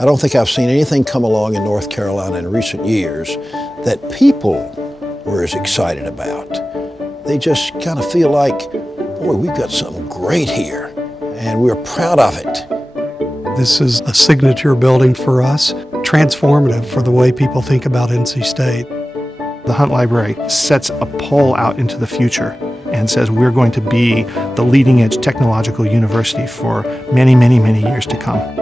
I don't think I've seen anything come along in North Carolina in recent years that people were as excited about. They just kind of feel like, boy, we've got something great here, and we're proud of it. This is a signature building for us, transformative for the way people think about NC State. The Hunt Library sets a pole out into the future and says we're going to be the leading edge technological university for many, many, many years to come.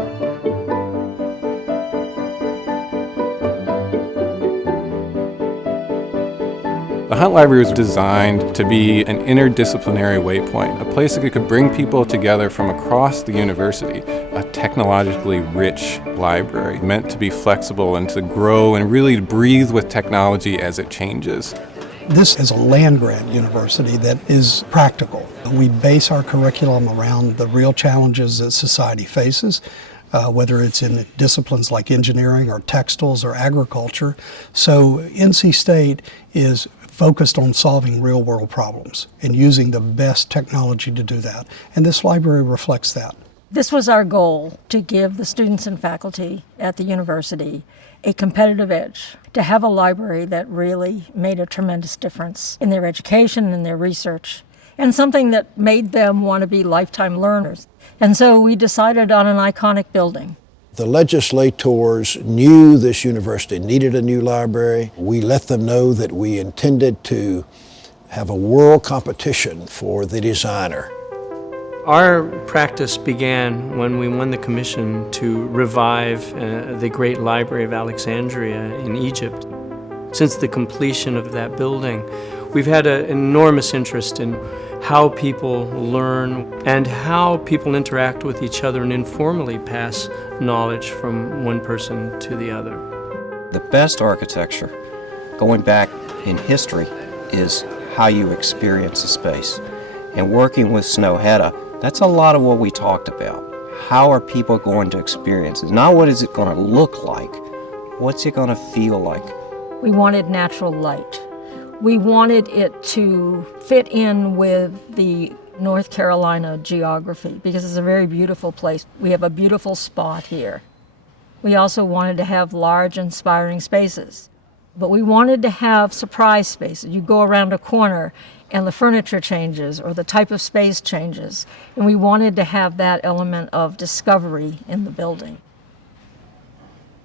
The Hunt Library was designed to be an interdisciplinary waypoint, a place that could bring people together from across the university, a technologically rich library meant to be flexible and to grow and really breathe with technology as it changes. This is a land-grant university that is practical. We base our curriculum around the real challenges that society faces, whether it's in disciplines like engineering or textiles or agriculture. So NC State is focused on solving real-world problems and using the best technology to do that. And this library reflects that. This was our goal, to give the students and faculty at the university a competitive edge, to have a library that really made a tremendous difference in their education and their research, and something that made them want to be lifetime learners. And so we decided on an iconic building. The legislators knew this university needed a new library. We let them know that we intended to have a world competition for the designer. Our practice began when we won the commission to revive the great Library of Alexandria in Egypt. Since the completion of that building, we've had an enormous interest in how people learn and how people interact with each other and informally pass knowledge from one person to the other. The best architecture, going back in history, is how you experience a space. And working with Snow Hedda, that's a lot of what we talked about. How are people going to experience it? Not what is it going to look like, what's it going to feel like? We wanted natural light. We wanted it to fit in with the North Carolina geography because it's a very beautiful place. We have a beautiful spot here. We also wanted to have large, inspiring spaces, but we wanted to have surprise spaces. You go around a corner and the furniture changes or the type of space changes, and we wanted to have that element of discovery in the building.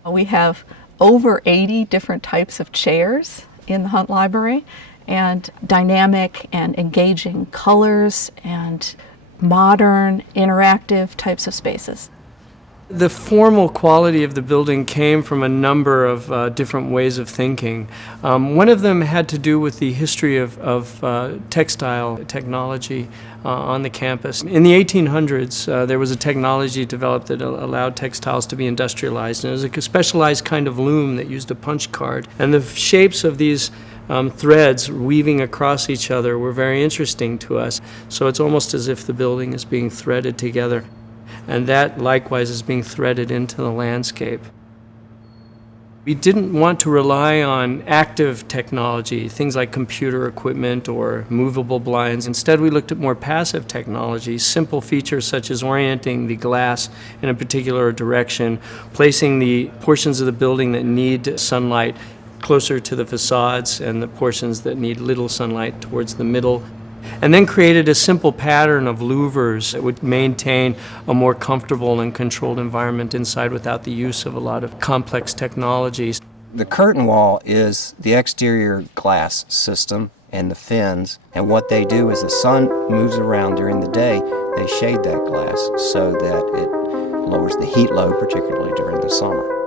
We have over 80 different types of chairs in the Hunt Library, and dynamic and engaging colors and modern, interactive types of spaces. The formal quality of the building came from a number of different ways of thinking. One of them had to do with the history of textile technology on the campus. In the 1800s, there was a technology developed that allowed textiles to be industrialized, and it was a specialized kind of loom that used a punch card. And the shapes of these threads weaving across each other were very interesting to us. So it's almost as if the building is being threaded together. And that likewise is being threaded into the landscape. We didn't want to rely on active technology, things like computer equipment or movable blinds. Instead, we looked at more passive technology, simple features such as orienting the glass in a particular direction, placing the portions of the building that need sunlight closer to the facades and the portions that need little sunlight towards the middle. And then created a simple pattern of louvers that would maintain a more comfortable and controlled environment inside without the use of a lot of complex technologies. The curtain wall is the exterior glass system and the fins, and what they do is the sun moves around during the day, they shade that glass so that it lowers the heat load, particularly during the summer.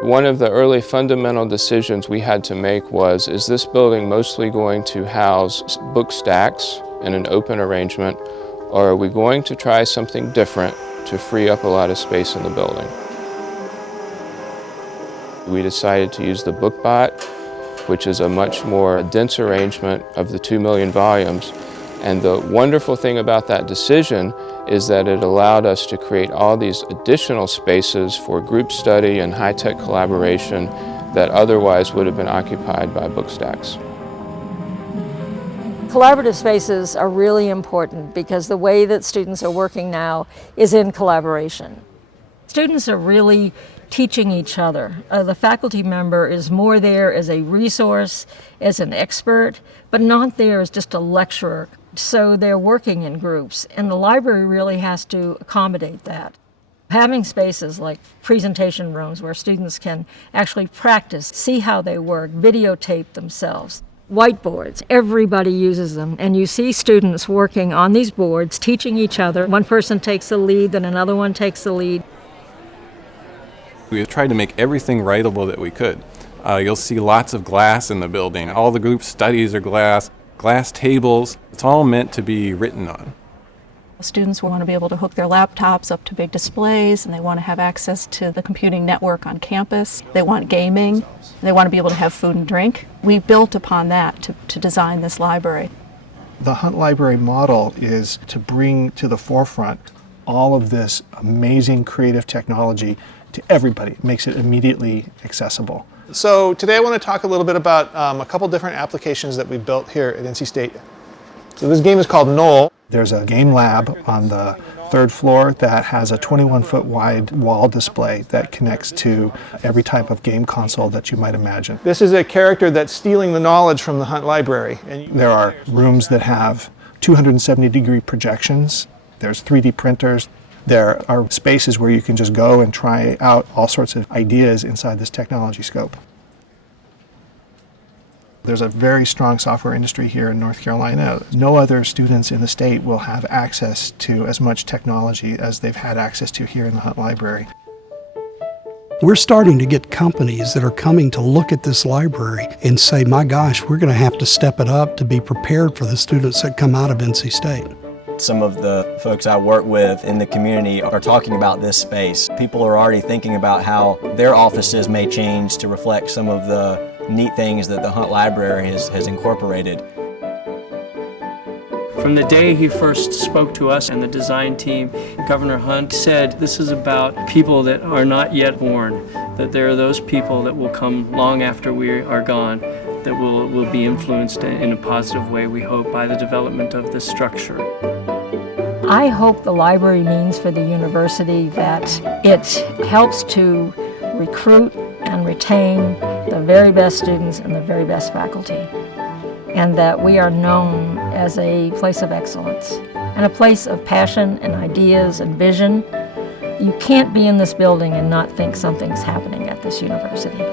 One of the early fundamental decisions we had to make was, is this building mostly going to house book stacks in an open arrangement, or are we going to try something different to free up a lot of space in the building? We decided to use the BookBot, which is a much more dense arrangement of the 2 million volumes. And the wonderful thing about that decision is that it allowed us to create all these additional spaces for group study and high-tech collaboration that otherwise would have been occupied by book stacks. Collaborative spaces are really important because the way that students are working now is in collaboration. Students are really teaching each other. The faculty member is more there as a resource, as an expert, but not there as just a lecturer. So they're working in groups, and the library really has to accommodate that. Having spaces like presentation rooms where students can actually practice, see how they work, videotape themselves. Whiteboards, everybody uses them, and you see students working on these boards, teaching each other. One person takes the lead, then another one takes the lead. We tried to make everything writable that we could. You'll see lots of glass in the building. All the group studies are glass tables. It's all meant to be written on. Students want to be able to hook their laptops up to big displays, and they want to have access to the computing network on campus. They want gaming. They want to be able to have food and drink. We built upon that to design this library. The Hunt Library model is to bring to the forefront all of this amazing creative technology to everybody. It makes it immediately accessible. So today I want to talk a little bit about a couple different applications that we built here at NC State. So this game is called Knoll. There's a game lab on the third floor that has a 21-foot wide wall display that connects to every type of game console that you might imagine. This is a character that's stealing the knowledge from the Hunt Library. And there are rooms that have 270-degree projections. There's 3D printers. There are spaces where you can just go and try out all sorts of ideas inside this technology scope. There's a very strong software industry here in North Carolina. No other students in the state will have access to as much technology as they've had access to here in the Hunt Library. We're starting to get companies that are coming to look at this library and say, my gosh, we're going to have to step it up to be prepared for the students that come out of NC State. Some of the folks I work with in the community are talking about this space. People are already thinking about how their offices may change to reflect some of the neat things that the Hunt Library has incorporated. From the day he first spoke to us and the design team, Governor Hunt said this is about people that are not yet born, that there are those people that will come long after we are gone that will be influenced in a positive way, we hope, by the development of this structure. I hope the library means for the university that it helps to recruit and retain the very best students and the very best faculty, and that we are known as a place of excellence and a place of passion and ideas and vision. You can't be in this building and not think something's happening at this university.